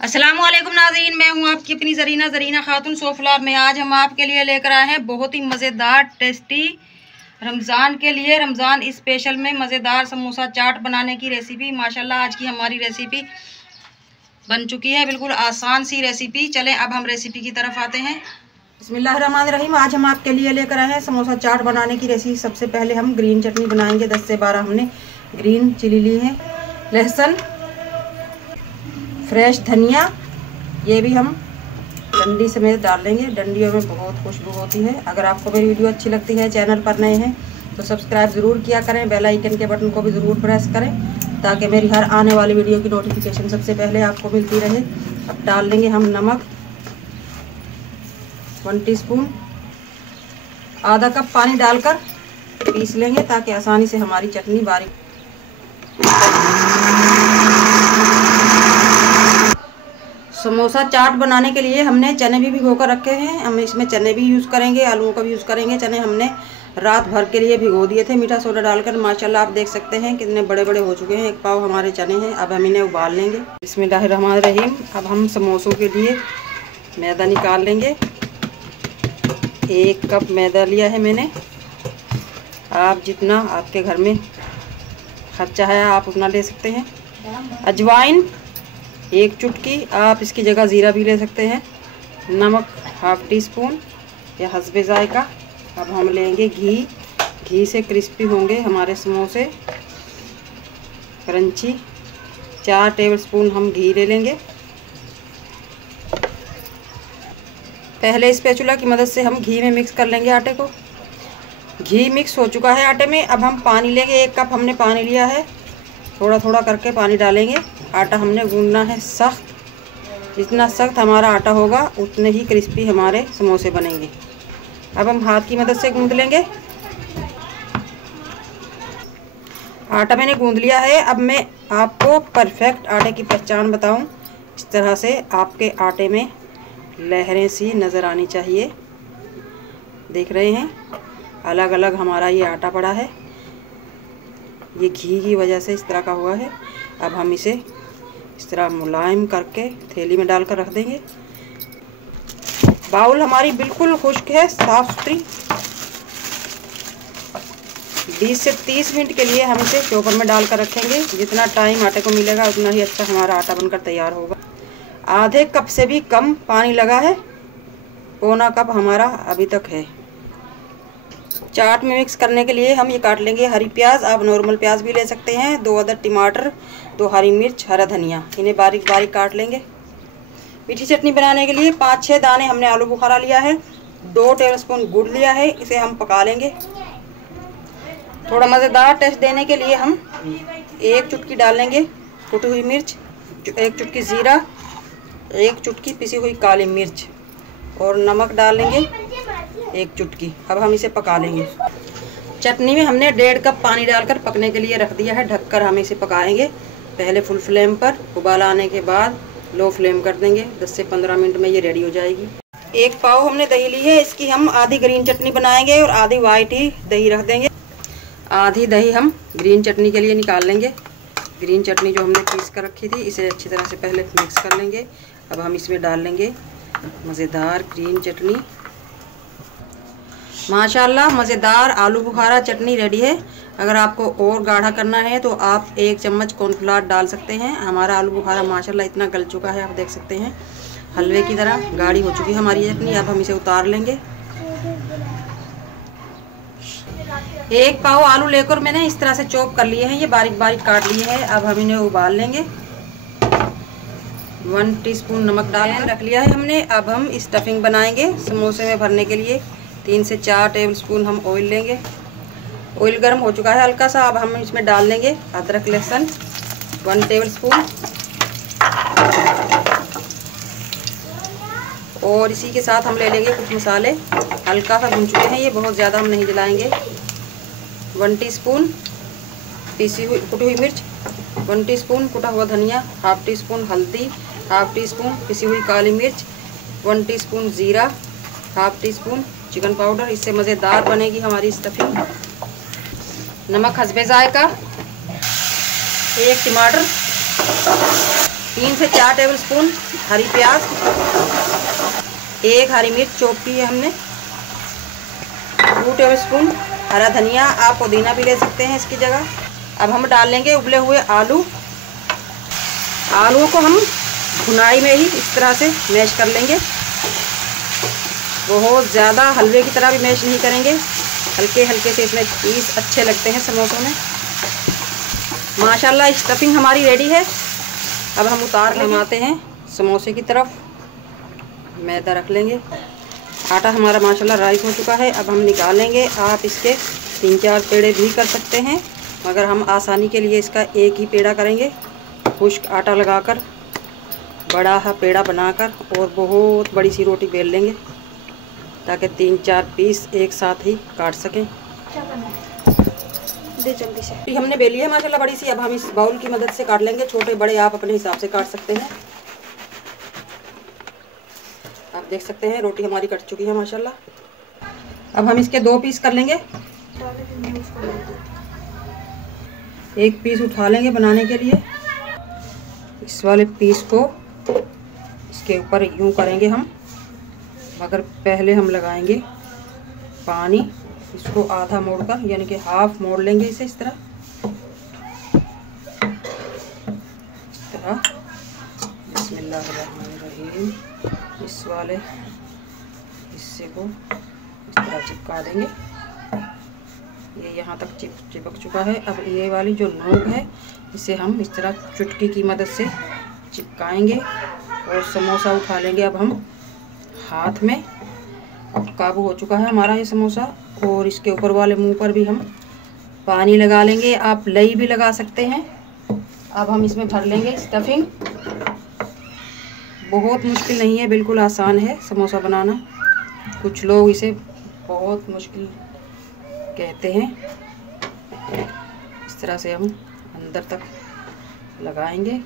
अस्सलामुअलैकुम नाज़रीन, मैं हूं आपकी अपनी ज़रीना खातून सोफलार में। आज हम आपके लिए लेकर आए हैं बहुत ही मज़ेदार टेस्टी रमज़ान के लिए रमज़ान स्पेशल में मज़ेदार समोसा चाट बनाने की रेसिपी। माशाल्लाह आज की हमारी रेसिपी बन चुकी है, बिल्कुल आसान सी रेसिपी। चलें अब हम रेसिपी की तरफ आते हैं। बिस्मिल्लाहिर्रहमानिर्रहीम। आज हम आपके लिए लेकर आए हैं समोसा चाट बनाने की रेसिपी। सबसे पहले हम ग्रीन चटनी बनाएंगे। 10 से 12 हमने ग्रीन चिली ली है, लहसुन, फ्रेश धनिया, ये भी हम डंडी समेत डाल लेंगे। डंडियों में बहुत खुशबू होती है। अगर आपको मेरी वीडियो अच्छी लगती है, चैनल पर नए हैं तो सब्सक्राइब ज़रूर किया करें, बेल आइकन के बटन को भी ज़रूर प्रेस करें ताकि मेरी हर आने वाली वीडियो की नोटिफिकेशन सबसे पहले आपको मिलती रहे। अब डाल लेंगे हम नमक 1 टीस्पून। आधा कप पानी डालकर पीस लेंगे ताकि आसानी से हमारी चटनी बारीक। समोसा चाट बनाने के लिए हमने चने भी भिगो कर रखे हैं। हम इसमें चने भी यूज़ करेंगे, आलूओं का भी यूज़ करेंगे। चने हमने रात भर के लिए भिगो दिए थे मीठा सोडा डालकर। माशाल्लाह आप देख सकते हैं कितने बड़े बड़े हो चुके हैं। 1 पाव हमारे चने हैं। अब हम इन्हें उबाल लेंगे। बिस्मिल्लाहिर्रहमानिर्रहीम। अब हम समोसों के लिए मैदा निकाल लेंगे। 1 कप मैदा लिया है मैंने। आप जितना आपके घर में खर्चा है आप उतना ले सकते हैं। अजवाइन 1 चुटकी, आप इसकी जगह ज़ीरा भी ले सकते हैं। नमक 1/2 टीस्पून या हस्बे जायका। अब हम लेंगे घी। घी से क्रिस्पी होंगे हमारे समोसे, क्रंची। 4 टेबलस्पून हम घी ले लेंगे। पहले स्पैचुला की मदद से हम घी में मिक्स कर लेंगे आटे को। घी मिक्स हो चुका है आटे में। अब हम पानी लेंगे। 1 कप हमने पानी लिया है। थोड़ा थोड़ा करके पानी डालेंगे। आटा हमने गूंदना है सख्त। जितना सख्त हमारा आटा होगा उतने ही क्रिस्पी हमारे समोसे बनेंगे। अब हम हाथ की मदद से गूंद लेंगे। आटा मैंने गूंद लिया है। अब मैं आपको परफेक्ट आटे की पहचान बताऊं। इस तरह से आपके आटे में लहरें सी नज़र आनी चाहिए। देख रहे हैं अलग अलग हमारा ये आटा पड़ा है। ये घी की वजह से इस तरह का हुआ है। अब हम इसे इस तरह मुलायम करके थैली में डालकर रख देंगे। बाउल हमारी बिल्कुल खुश्क है, साफ़ सुथरी। 20 से 30 मिनट के लिए हम इसे चॉपर में डालकर रखेंगे। जितना टाइम आटे को मिलेगा उतना ही अच्छा हमारा आटा बनकर तैयार होगा। आधे कप से भी कम पानी लगा है। पौना कप हमारा अभी तक है। चाट में मिक्स करने के लिए हम ये काट लेंगे हरी प्याज। आप नॉर्मल प्याज भी ले सकते हैं। 2 अदद टमाटर, 2 हरी मिर्च, हरा धनिया, इन्हें बारीक बारीक काट लेंगे। मीठी चटनी बनाने के लिए 5-6 दाने हमने आलू बुखारा लिया है। 2 टेबलस्पून गुड़ लिया है। इसे हम पका लेंगे। थोड़ा मज़ेदार टेस्ट देने के लिए हम 1 चुटकी डाल लेंगे कुटी हुई मिर्च, 1 चुटकी ज़ीरा, 1 चुटकी पिसी हुई काली मिर्च और नमक डाल लेंगे 1 चुटकी। अब हम इसे पका लेंगे। चटनी में हमने 1.5 कप पानी डालकर पकने के लिए रख दिया है। ढककर हम इसे पकाएंगे। पहले फुल फ्लेम पर, उबाल आने के बाद लो फ्लेम कर देंगे। 10 से 15 मिनट में ये रेडी हो जाएगी। 1 पाव हमने दही ली है। इसकी हम आधी ग्रीन चटनी बनाएंगे और आधी वाइट ही दही रख देंगे। आधी दही हम ग्रीन चटनी के लिए निकाल लेंगे। ग्रीन चटनी जो हमने पीस कर रखी थी इसे अच्छी तरह से पहले मिक्स कर लेंगे। अब हम इसमें डाल लेंगे मज़ेदार ग्रीन चटनी। माशाल्लाह मज़ेदार आलू बुखारा चटनी रेडी है। अगर आपको और गाढ़ा करना है तो आप 1 चम्मच कॉर्नफ्लावर डाल सकते हैं। हमारा आलू बुखारा माशाल्लाह इतना गल चुका है, आप देख सकते हैं हलवे की तरह गाढ़ी हो चुकी है हमारी चटनी। अब हम इसे उतार लेंगे। 1 पाव आलू लेकर मैंने इस तरह से चॉप कर लिए हैं। ये बारीक बारीक काट लिए हैं। अब हम इन्हें उबाल लेंगे। 1 टीस्पून नमक डाल रख लिया है हमने। अब हम स्टफिंग बनाएंगे समोसे में भरने के लिए। 3 से 4 टेबलस्पून हम ऑयल लेंगे। ऑयल गर्म हो चुका है हल्का सा। अब हम इसमें डाल लेंगे अदरक लहसुन 1 टेबलस्पून और इसी के साथ हम ले लेंगे कुछ मसाले। हल्का सा भून चुके हैं ये, बहुत ज़्यादा हम नहीं जलाएंगे। 1 टीस्पून पिसी हुई कुटी हुई मिर्च, 1 टीस्पून कुटा हुआ धनिया, 1/2 टीस्पून हल्दी, 1/2 टीस्पून पिसी हुई काली मिर्च, 1 टीस्पून ज़ीरा, 1/2 टीस्पून चिकन पाउडर। इससे मज़ेदार बनेगी हमारी स्टफिंग। नमक हस्बे जायका, 1 टमाटर, 3 से 4 टेबलस्पून हरी प्याज, 1 हरी मिर्च चॉप की है हमने, 2 टेबलस्पून हरा धनिया, आप पुदीना भी ले सकते हैं इसकी जगह। अब हम डाल लेंगे उबले हुए आलू। आलूओं को हम भुनाई में ही इस तरह से मैश कर लेंगे। बहुत ज़्यादा हलवे की तरह भी मैश नहीं करेंगे, हल्के हल्के से इसमें पीस अच्छे लगते हैं समोसों में। माशाल्लाह स्टफिंग हमारी रेडी है। अब हम उतार लेंगे। हम आते हैं समोसे की तरफ। मैदा रख लेंगे। आटा हमारा माशाल्लाह राइस हो चुका है। अब हम निकालेंगे। आप इसके 3-4 पेड़े भी कर सकते हैं, मगर हम आसानी के लिए इसका एक ही पेड़ा करेंगे। खुश्क आटा लगाकर बड़ा पेड़ा बनाकर और बहुत बड़ी सी रोटी बेल लेंगे, ताकि 3-4 पीस एक साथ ही काट सकें। दे जल्दी से। हमने बेली है माशाल्लाह बड़ी सी। अब हम इस बाउल की मदद से काट लेंगे। छोटे बड़े आप अपने हिसाब से काट सकते हैं। आप देख सकते हैं रोटी हमारी कट चुकी है माशाल्लाह। अब हम इसके 2 पीस कर लेंगे। एक पीस उठा लेंगे बनाने के लिए। इस वाले पीस को इसके ऊपर यूं करेंगे हम, मगर पहले हम लगाएंगे पानी। इसको आधा मोड़कर, यानी कि हाफ मोड़ लेंगे इसे इस तरह। बिस्मिल्लाहिर्रहमानिर्रहीम। इस वाले हिस्से को इस तरह चिपका देंगे। ये यहाँ तक चिपक चुका है। अब ये वाली जो नोक है इसे हम इस तरह चुटकी की मदद से चिपकाएंगे और समोसा उठा लेंगे अब हम हाथ में। अब काबू हो चुका है हमारा ये समोसा। और इसके ऊपर वाले मुंह पर भी हम पानी लगा लेंगे। आप लई भी लगा सकते हैं। अब हम इसमें भर लेंगे स्टफिंग। बहुत मुश्किल नहीं है, बिल्कुल आसान है समोसा बनाना। कुछ लोग इसे बहुत मुश्किल कहते हैं। इस तरह से हम अंदर तक लगाएंगे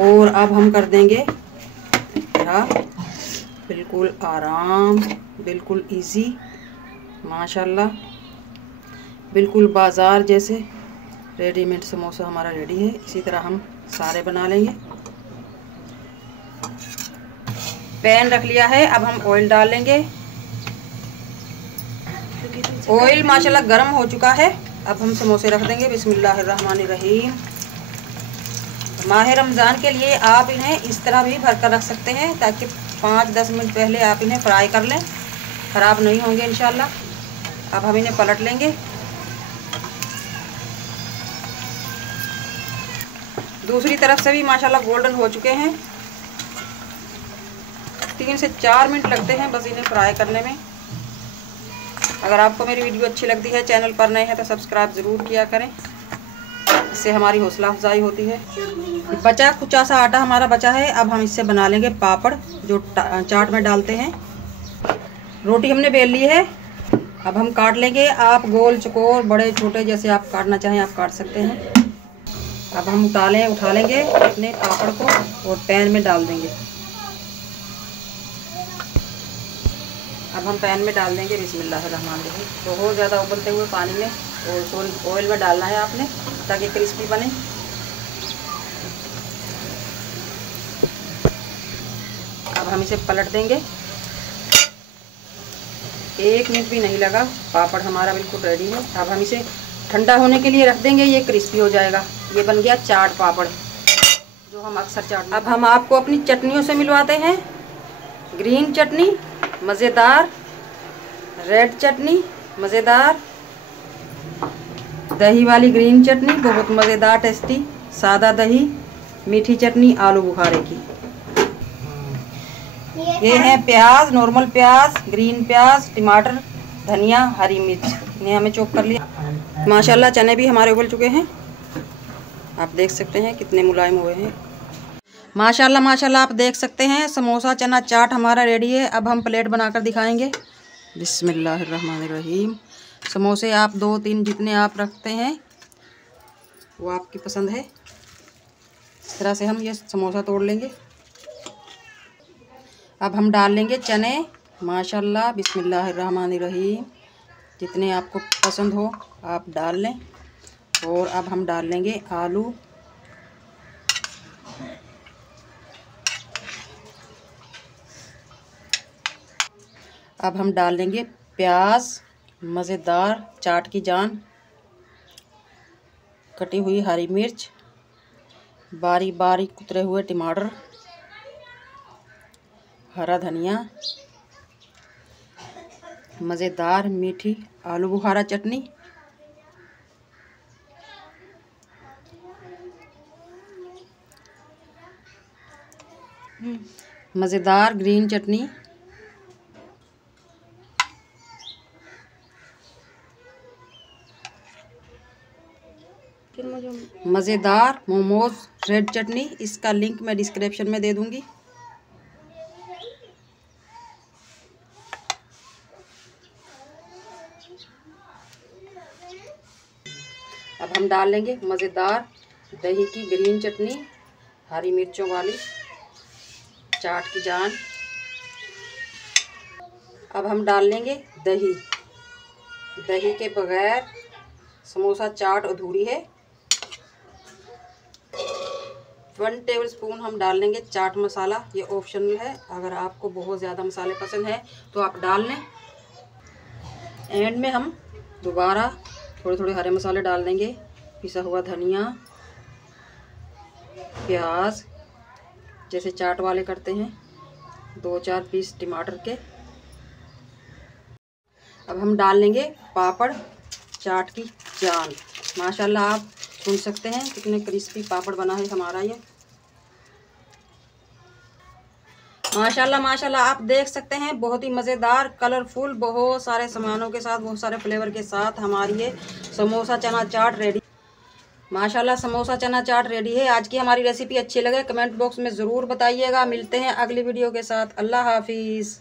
और अब हम कर देंगे बिल्कुल आराम, बिल्कुल इजी। माशाल्लाह बिल्कुल बाज़ार जैसे रेडीमेड समोसा हमारा रेडी है। इसी तरह हम सारे बना लेंगे। पैन रख लिया है। अब हम ऑयल डाल लेंगे। ऑयल माशाल्लाह गर्म हो चुका है। अब हम समोसे रख देंगे। बिस्मिल्लाहिर्रहमानिर्रहीम। माह रमज़ान के लिए आप इन्हें इस तरह भी भर कर रख सकते हैं, ताकि 5-10 मिनट पहले आप इन्हें फ्राई कर लें, ख़राब नहीं होंगे इंशाल्लाह। अब हम इन्हें पलट लेंगे। दूसरी तरफ से भी माशाल्लाह गोल्डन हो चुके हैं। 3 से 4 मिनट लगते हैं बस इन्हें फ्राई करने में। अगर आपको मेरी वीडियो अच्छी लगती है, चैनल पर नए हैं तो सब्सक्राइब ज़रूर किया करें, इससे हमारी हौसला अफजाई होती है। बचा कुचा सा आटा हमारा बचा है। अब हम इससे बना लेंगे पापड़, जो चाट में डालते हैं। रोटी हमने बेल ली है। अब हम काट लेंगे। आप गोल चकोर बड़े छोटे जैसे आप काटना चाहें आप काट सकते हैं। अब हम उठा लेंगे अपने पापड़ को और पैन में डाल देंगे। अब हम पैन में डाल देंगे। बिस्मिल्लाहिर्रहमानिर्रहीम। बहुत ज़्यादा उबलते हुए पानी में और ऑयल में डालना है आपने, ताकि क्रिस्पी बने। अब हम इसे पलट देंगे। 1 मिनट भी नहीं लगा, पापड़ हमारा बिल्कुल रेडी है। अब हम इसे ठंडा होने के लिए रख देंगे। ये क्रिस्पी हो जाएगा। ये बन गया चाट पापड़, जो हम अक्सर चाट। अब हम आपको अपनी चटनियों से मिलवाते हैं। ग्रीन चटनी मज़ेदार, रेड चटनी मज़ेदार, दही वाली ग्रीन चटनी बहुत मज़ेदार टेस्टी, सादा दही, मीठी चटनी आलू बुखारे की। ये है प्याज, नॉर्मल प्याज, ग्रीन प्याज, टमाटर, धनिया, हरी मिर्च, इन्हें हमें चॉप कर लिया। माशाल्लाह चने भी हमारे उबल चुके हैं। आप देख सकते हैं कितने मुलायम हुए हैं। माशाल्लाह माशाल्लाह आप देख सकते हैं समोसा चना चाट हमारा रेडी है। अब हम प्लेट बनाकर दिखाएंगे। बिस्मिल्लाहिर्रहमानिर्रहीम। समोसे आप 2-3 जितने आप रखते हैं वो आपकी पसंद है। इस तरह से हम ये समोसा तोड़ लेंगे। अब हम डाल लेंगे चने। माशाल्लाह बिस्मिल्लाहिर्रहमानिर्रहीम। जितने आपको पसंद हो आप डाल लें। और अब हम डाल लेंगे आलू। अब हम डाल देंगे प्याज, मज़ेदार चाट की जान, कटी हुई हरी मिर्च, बारीक बारीक कुतरे हुए टमाटर, हरा धनिया, मज़ेदार मीठी आलू बुखारा चटनी, मज़ेदार ग्रीन चटनी, मज़ेदार मोमोज रेड चटनी। इसका लिंक मैं डिस्क्रिप्शन में दे दूंगी। अब हम डाल लेंगे मज़ेदार दही की ग्रीन चटनी, हरी मिर्चों वाली चाट की जान। अब हम डाल लेंगे दही। दही के बगैर समोसा चाट अधूरी है। 1 टेबलस्पून हम डाल लेंगे चाट मसाला। ये ऑप्शनल है, अगर आपको बहुत ज़्यादा मसाले पसंद है तो आप डाल लें। एंड में हम दोबारा थोड़े थोड़े हरे मसाले डाल देंगे, पिसा हुआ धनिया, प्याज जैसे चाट वाले करते हैं, 2-4 पीस टमाटर के। अब हम डाल लेंगे पापड़ चाट की जान। माशाल्लाह आप सुन सकते हैं कितने क्रिस्पी पापड़ बना है हमारा ये। माशाल्लाह माशाल्लाह आप देख सकते हैं, बहुत ही मज़ेदार कलरफुल बहुत सारे सामानों के साथ, बहुत सारे फ्लेवर के साथ हमारी ये समोसा चना चाट रेडी। माशाल्लाह समोसा चना चाट रेडी है। आज की हमारी रेसिपी अच्छी लगे कमेंट बॉक्स में ज़रूर बताइएगा। मिलते हैं अगली वीडियो के साथ। अल्लाह हाफिज़।